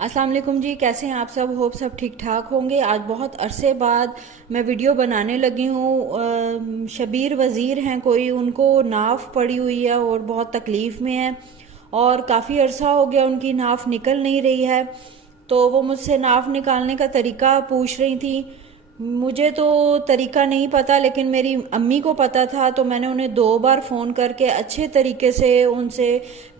अस्सलाम वालेकुम जी, कैसे हैं आप सब। होप सब ठीक ठाक होंगे। आज बहुत अरसे बाद मैं वीडियो बनाने लगी हूँ। शबीर वज़ीर हैं कोई, उनको नाफ पड़ी हुई है और बहुत तकलीफ़ में है और काफ़ी अरसा हो गया उनकी नाफ निकल नहीं रही है। तो वो मुझसे नाफ निकालने का तरीका पूछ रही थी। मुझे तो तरीका नहीं पता, लेकिन मेरी अम्मी को पता था, तो मैंने उन्हें 2 बार फ़ोन करके अच्छे तरीके से उनसे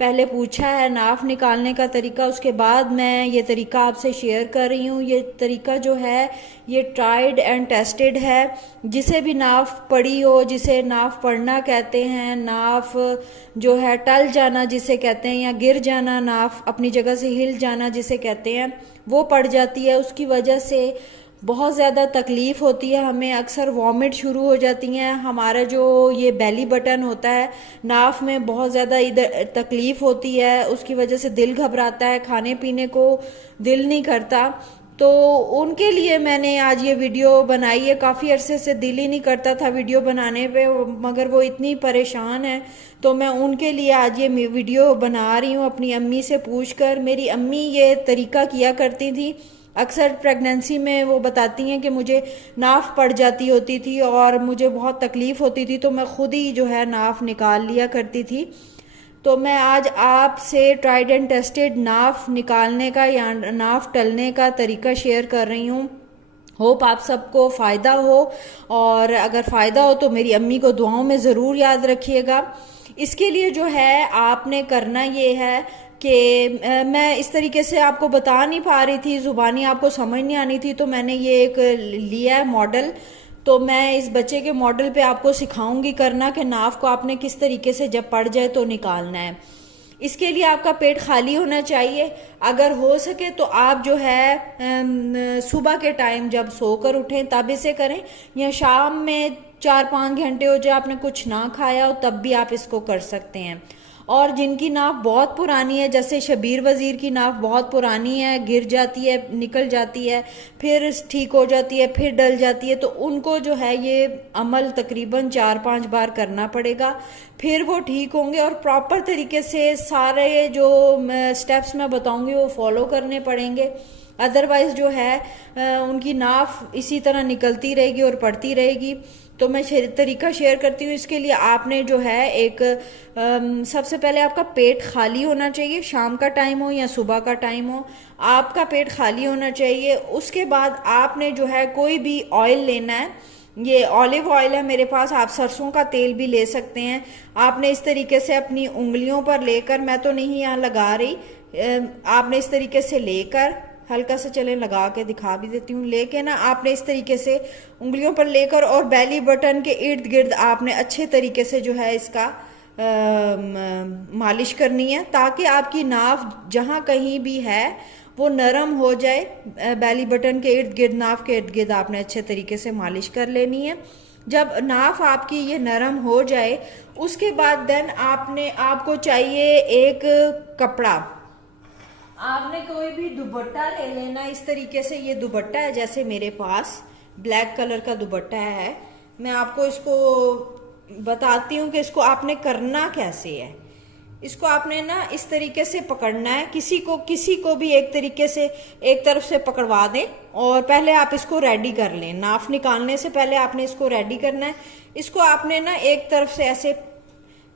पहले पूछा है नाफ निकालने का तरीका। उसके बाद मैं ये तरीका आपसे शेयर कर रही हूँ। ये तरीका जो है ये ट्राइड एंड टेस्टेड है। जिसे भी नाफ पड़ी हो, जिसे नाफ पड़ना कहते हैं, नाफ जो है टल जाना जिसे कहते हैं, या गिर जाना, नाफ अपनी जगह से हिल जाना जिसे कहते हैं, वो पड़ जाती है। उसकी वजह से बहुत ज़्यादा तकलीफ़ होती है हमें। अक्सर वॉमिट शुरू हो जाती हैं। हमारा जो ये बेली बटन होता है, नाफ में बहुत ज़्यादा इधर तकलीफ़ होती है। उसकी वजह से दिल घबराता है, खाने पीने को दिल नहीं करता। तो उनके लिए मैंने आज ये वीडियो बनाई है। काफ़ी अरसे से दिल ही नहीं करता था वीडियो बनाने पे, मगर वो इतनी परेशान है तो मैं उनके लिए आज ये वीडियो बना रही हूँ अपनी अम्मी से पूछकर। मेरी अम्मी ये तरीका किया करती थी। अक्सर प्रेगनेंसी में वो बताती हैं कि मुझे नाफ पड़ जाती होती थी और मुझे बहुत तकलीफ़ होती थी, तो मैं खुद ही जो है नाफ निकाल लिया करती थी। तो मैं आज आपसे ट्राइड एंड टेस्टेड नाफ निकालने का या नाफ टलने का तरीका शेयर कर रही हूँ। होप आप सबको फ़ायदा हो, और अगर फ़ायदा हो तो मेरी अम्मी को दुआओं में ज़रूर याद रखिएगा। इसके लिए जो है आपने करना ये है कि मैं इस तरीके से आपको बता नहीं पा रही थी, ज़ुबानी आपको समझ नहीं आनी थी, तो मैंने ये एक लिया है मॉडल। तो मैं इस बच्चे के मॉडल पे आपको सिखाऊंगी करना कि नाफ को आपने किस तरीके से जब पड़ जाए तो निकालना है। इसके लिए आपका पेट खाली होना चाहिए। अगर हो सके तो आप जो है सुबह के टाइम जब सोकर उठें तब इसे करें, या शाम में 4-5 घंटे हो जाए आपने कुछ ना खाया हो तब भी आप इसको कर सकते हैं। और जिनकी नाफ बहुत पुरानी है, जैसे शबीर वज़ीर की नाफ बहुत पुरानी है, गिर जाती है, निकल जाती है, फिर ठीक हो जाती है, फिर डल जाती है, तो उनको जो है ये अमल तकरीबन 4-5 बार करना पड़ेगा, फिर वो ठीक होंगे। और प्रॉपर तरीके से सारे जो स्टेप्स मैं बताऊंगी वो फॉलो करने पड़ेंगे। अदरवाइज़ जो है उनकी नाफ इसी तरह निकलती रहेगी और पड़ती रहेगी। तो मैं तरीका शेयर करती हूँ। इसके लिए आपने जो है एक सबसे पहले आपका पेट खाली होना चाहिए। शाम का टाइम हो या सुबह का टाइम हो, आपका पेट खाली होना चाहिए। उसके बाद आपने जो है कोई भी ऑयल लेना है। ये ऑलिव ऑयल है मेरे पास, आप सरसों का तेल भी ले सकते हैं। आपने इस तरीके से अपनी उंगलियों पर लेकर, मैं तो नहीं यहाँ लगा रही, आपने इस तरीके से लेकर हल्का सा, चले लगा के दिखा भी देती हूँ, लेके ना आपने इस तरीके से उंगलियों पर लेकर और बेली बटन के इर्द गिर्द आपने अच्छे तरीके से जो है इसका मालिश करनी है, ताकि आपकी नाफ जहाँ कहीं भी है वो नरम हो जाए। बेली बटन के इर्द गिर्द, नाफ के इर्द गिर्द आपने अच्छे तरीके से मालिश कर लेनी है। जब नाफ आपकी ये नरम हो जाए उसके बाद देन आपको चाहिए एक कपड़ा। आपने कोई भी दुपट्टा ले लेना। इस तरीके से ये दुपट्टा है, जैसे मेरे पास ब्लैक कलर का दुपट्टा है। मैं आपको इसको बताती हूँ कि इसको आपने करना कैसे है। इसको आपने ना इस तरीके से पकड़ना है। किसी को भी एक तरीके से एक तरफ से पकड़वा दें, और पहले आप इसको रेडी कर लें। नाफ निकालने से पहले आपने इसको रेडी करना है। इसको आपने ना एक तरफ से ऐसे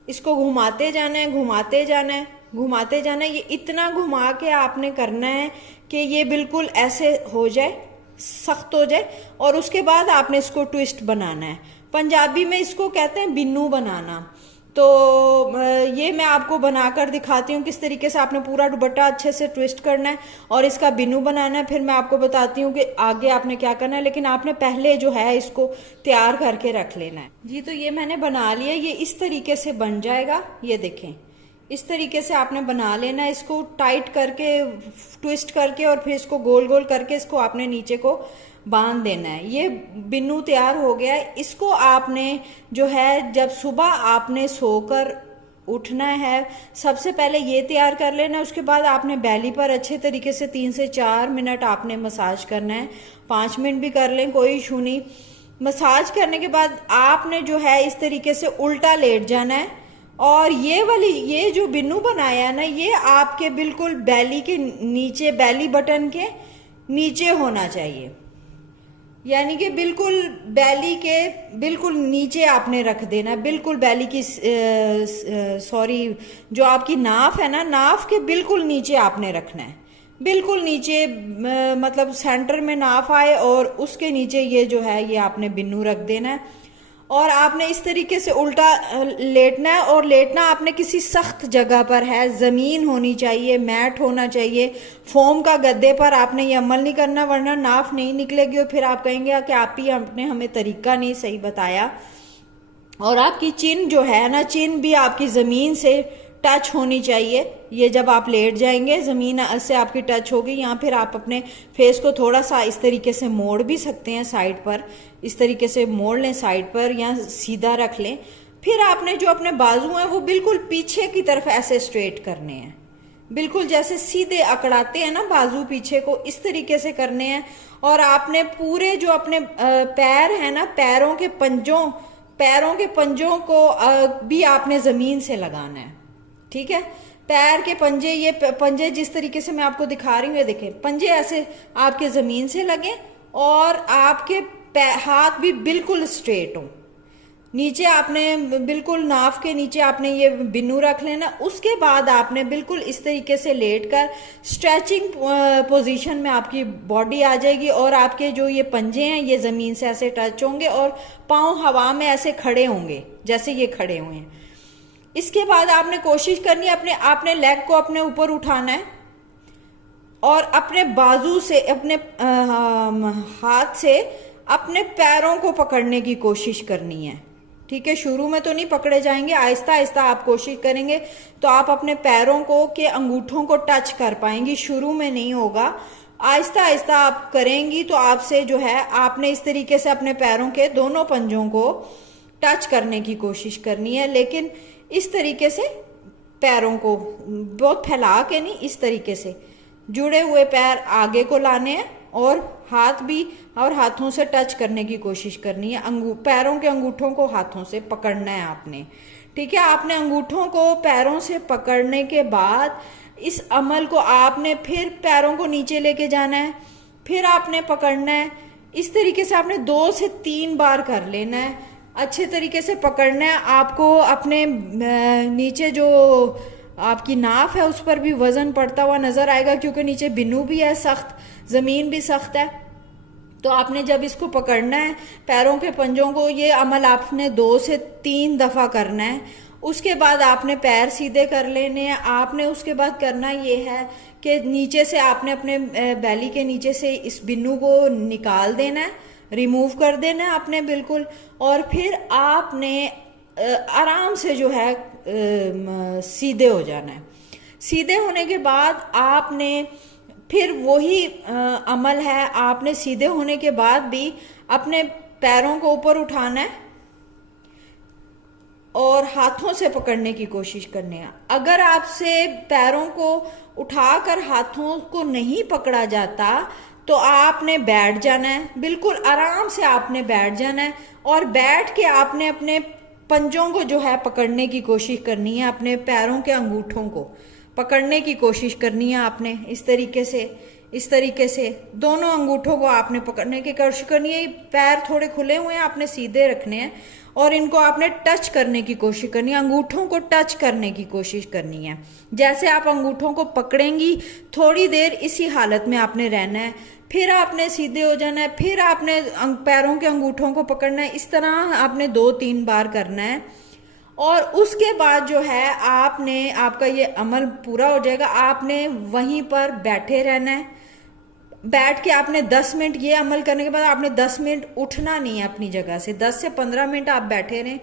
इसको घुमाते जाना है, घुमाते जाना है, घुमाते जाना है। ये इतना घुमा के आपने करना है कि ये बिल्कुल ऐसे हो जाए, सख्त हो जाए, और उसके बाद आपने इसको ट्विस्ट बनाना है। पंजाबी में इसको कहते हैं बिन्नू बनाना। तो ये मैं आपको बनाकर दिखाती हूँ किस तरीके से आपने पूरा दुपट्टा अच्छे से ट्विस्ट करना है और इसका बिन्नू बनाना है। फिर मैं आपको बताती हूँ कि आगे आपने क्या करना है, लेकिन आपने पहले जो है इसको तैयार करके रख लेना है जी। तो ये मैंने बना लिया, ये इस तरीके से बन जाएगा। ये देखें, इस तरीके से आपने बना लेना है। इसको टाइट करके, ट्विस्ट करके, और फिर इसको गोल गोल करके इसको आपने नीचे को बांध देना है। ये बिन्नू तैयार हो गया है। इसको आपने जो है जब सुबह आपने सोकर उठना है, सबसे पहले ये तैयार कर लेना है। उसके बाद आपने बेली पर अच्छे तरीके से 3 से 4 मिनट आपने मसाज करना है। 5 मिनट भी कर लें, कोई इशू नहीं। मसाज करने के बाद आपने जो है इस तरीके से उल्टा लेट जाना है और ये जो बिन्नू बनाया है ना, ये आपके बिल्कुल बैली के नीचे, बैली बटन के नीचे होना चाहिए। यानी कि बिल्कुल बैली के बिल्कुल नीचे आपने रख देना है, बिल्कुल बैली की सॉरी, जो आपकी नाफ है ना, नाफ के बिल्कुल नीचे आपने रखना है, बिल्कुल नीचे, मतलब सेंटर में नाफ आए और उसके नीचे ये जो है ये आपने बिन्नू रख देना है। और आपने इस तरीके से उल्टा लेटना है, और लेटना आपने किसी सख्त जगह पर है, ज़मीन होनी चाहिए, मैट होना चाहिए, फोम का गद्दे पर आपने ये अमल नहीं करना, वरना नाफ नहीं निकलेगी और फिर आप कहेंगे कि आप ही आपने हमें तरीका नहीं सही बताया। और आपकी चिन जो है ना, चिन भी आपकी ज़मीन से टच होनी चाहिए। ये जब आप लेट जाएंगे ज़मीन से आपकी टच होगी। या फिर आप अपने फेस को थोड़ा सा इस तरीके से मोड़ भी सकते हैं साइड पर, इस तरीके से मोड़ लें साइड पर या सीधा रख लें। फिर आपने जो अपने बाजू हैं वो बिल्कुल पीछे की तरफ ऐसे स्ट्रेट करने हैं, बिल्कुल जैसे सीधे अकड़ाते हैं ना बाजू पीछे को, इस तरीके से करने हैं। और आपने पूरे जो अपने पैर हैं ना, पैरों के पंजों को भी आपने ज़मीन से लगाना है। ठीक है, पैर के पंजे, ये पंजे जिस तरीके से मैं आपको दिखा रही हूँ, ये देखें, पंजे ऐसे आपके ज़मीन से लगे और आपके हाथ भी बिल्कुल स्ट्रेट हो। नीचे आपने बिल्कुल नाफ के नीचे आपने ये बिन्नू रख लेना। उसके बाद आपने बिल्कुल इस तरीके से लेटकर स्ट्रेचिंग पोजीशन में आपकी बॉडी आ जाएगी और आपके जो ये पंजे हैं ये ज़मीन से ऐसे टच होंगे और पाँव हवा में ऐसे खड़े होंगे जैसे ये खड़े हुए हैं। इसके बाद आपने कोशिश करनी है आपने लेग को अपने ऊपर उठाना है और अपने बाजू से, अपने हाथ से अपने पैरों को पकड़ने की कोशिश करनी है। ठीक है, शुरू में तो नहीं पकड़े जाएंगे, आहिस्ता आहिस्ता आप कोशिश करेंगे तो आप अपने पैरों को के अंगूठों को टच कर पाएंगी। शुरू में नहीं होगा, आहिस्ता आहिस्ता आप करेंगी तो आपसे जो है, आपने इस तरीके से अपने पैरों के दोनों पंजों को टच करने की कोशिश करनी है। लेकिन इस तरीके से पैरों को बहुत फैला के नहीं, इस तरीके से जुड़े हुए पैर आगे को लाने हैं और हाथ भी और हाथों से टच करने की कोशिश करनी है। पैरों के अंगूठों को हाथों से पकड़ना है आपने। ठीक है, आपने अंगूठों को पैरों से पकड़ने के बाद इस अमल को आपने फिर पैरों को नीचे लेके जाना है, फिर आपने पकड़ना है। इस तरीके से आपने 2 से 3 बार कर लेना है, अच्छे तरीके से पकड़ना है। आपको अपने नीचे जो आपकी नाफ है उस पर भी वजन पड़ता हुआ नजर आएगा, क्योंकि नीचे बिन्नू भी है सख्त, जमीन भी सख्त है। तो आपने जब इसको पकड़ना है पैरों के पंजों को, ये अमल आपने 2 से 3 दफा करना है। उसके बाद आपने पैर सीधे कर लेने हैं। आपने उसके बाद करना ये है कि नीचे से आपने अपने बैली के नीचे से इस बिन्नू को निकाल देना है, रिमूव कर देना है आपने बिल्कुल। और फिर आपने आराम से जो है सीधे हो जाना है। सीधे होने के बाद आपने फिर वही अमल है, आपने सीधे होने के बाद भी अपने पैरों को ऊपर उठाना है और हाथों से पकड़ने की कोशिश करनी है। अगर आपसे पैरों को उठाकर हाथों को नहीं पकड़ा जाता तो आपने बैठ जाना है, बिल्कुल आराम से आपने बैठ जाना है। और बैठ के आपने अपने पंजों को जो है पकड़ने की कोशिश करनी है, अपने पैरों के अंगूठों को पकड़ने की कोशिश करनी है आपने। इस तरीके से दोनों अंगूठों को आपने पकड़ने की कोशिश करनी है। पैर थोड़े खुले हुए हैं, आपने सीधे रखने हैं और इनको आपने टच करने की कोशिश करनी है, अंगूठों को टच करने की कोशिश करनी है। जैसे आप अंगूठों को पकड़ेंगी थोड़ी देर इसी हालत में आपने रहना है, फिर आपने सीधे हो जाना है, फिर आपने पैरों के अंगूठों को पकड़ना है। इस तरह आपने 2-3 बार करना है और उसके बाद जो है आपका ये अमल पूरा हो जाएगा। आपने वहीं पर बैठे रहना है। बैठ के आपने 10 मिनट, ये अमल करने के बाद आपने 10 मिनट उठना नहीं है अपनी जगह से। 10 से 15 मिनट आप बैठे रहें।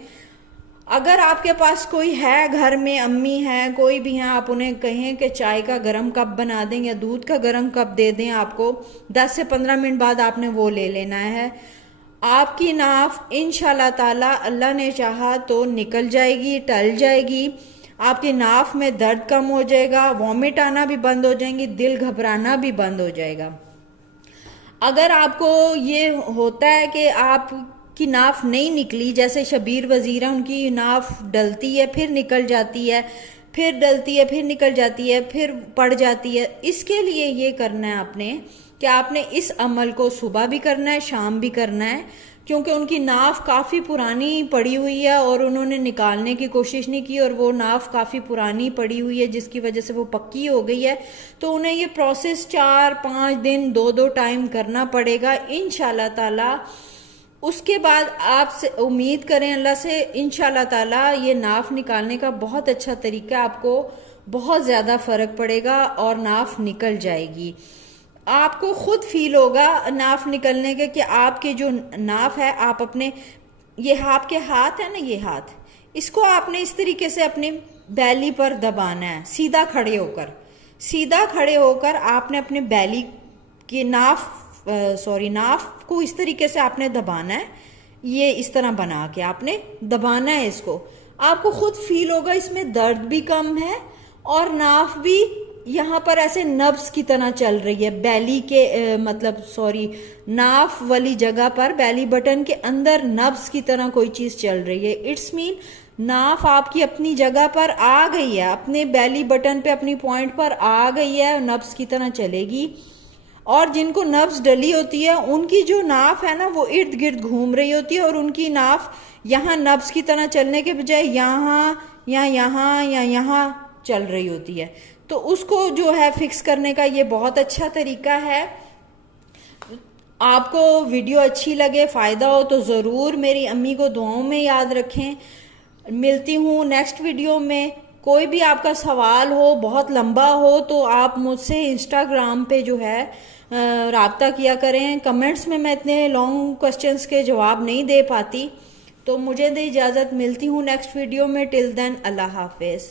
अगर आपके पास कोई है घर में, अम्मी है, कोई भी है, आप उन्हें कहें कि चाय का गर्म कप बना दें या दूध का गर्म कप दे दें आपको। 10 से 15 मिनट बाद आपने वो ले लेना है। आपकी नाफ इंशाल्लाह ताला, अल्लाह ने चाहा तो निकल जाएगी, टल जाएगी। आपकी नाफ में दर्द कम हो जाएगा, वॉमिट आना भी बंद हो जाएंगी, दिल घबराना भी बंद हो जाएगा। अगर आपको ये होता है कि आपकी की नाफ नहीं निकली, जैसे शबीर वजीर है उनकी नाफ डलती है फिर निकल जाती है, फिर डलती है फिर निकल जाती है, फिर पड़ जाती है, इसके लिए ये करना है आपने कि आपने इस अमल को सुबह भी करना है, शाम भी करना है, क्योंकि उनकी नाफ काफ़ी पुरानी पड़ी हुई है और उन्होंने निकालने की कोशिश नहीं की और वो नाफ काफ़ी पुरानी पड़ी हुई है जिसकी वजह से वो पक्की हो गई है। तो उन्हें ये प्रोसेस 4-5 दिन 2-2 टाइम करना पड़ेगा इंशाल्लाह ताला। उसके बाद आपसे उम्मीद करें अल्लाह से, इंशाल्लाह ताला ये नाफ निकालने का बहुत अच्छा तरीका, आपको बहुत ज़्यादा फ़र्क पड़ेगा और नाफ निकल जाएगी। आपको खुद फील होगा नाफ निकलने के कि आपके जो नाफ है, आप अपने ये आपके हाथ है ना, ये हाथ, इसको आपने इस तरीके से अपने बैली पर दबाना है, सीधा खड़े होकर, सीधा खड़े होकर आपने अपने बैली की नाफ नाफ को इस तरीके से आपने दबाना है, ये इस तरह बना के आपने दबाना है इसको। आपको खुद फील होगा इसमें दर्द भी कम है और नाफ भी यहाँ पर ऐसे नब्स की तरह चल रही है, बैली के नाफ वाली जगह पर बैली बटन के अंदर नब्स की तरह कोई चीज चल रही है। इट्स मीन नाफ आपकी अपनी जगह पर आ गई है, अपने बैली बटन पे अपनी पॉइंट पर आ गई है, नब्स की तरह चलेगी। और जिनको नब्स डली होती है उनकी जो नाफ है ना वो इर्द गिर्द घूम रही होती है और उनकी नाफ यहाँ नब्स की तरह चलने के बजाय यहाँ या यहाँ या यहाँ चल रही होती है। तो उसको जो है फिक्स करने का ये बहुत अच्छा तरीका है। आपको वीडियो अच्छी लगे, फ़ायदा हो तो ज़रूर मेरी अम्मी को दुआओं में याद रखें। मिलती हूँ नेक्स्ट वीडियो में। कोई भी आपका सवाल हो, बहुत लंबा हो, तो आप मुझसे इंस्टाग्राम पे जो है राब्ता किया करें। कमेंट्स में मैं इतने लॉन्ग क्वेश्चंस के जवाब नहीं दे पाती। तो मुझे दे इजाज़त, मिलती हूँ नेक्स्ट वीडियो में। टिल देन अल्लाह हाफिज़।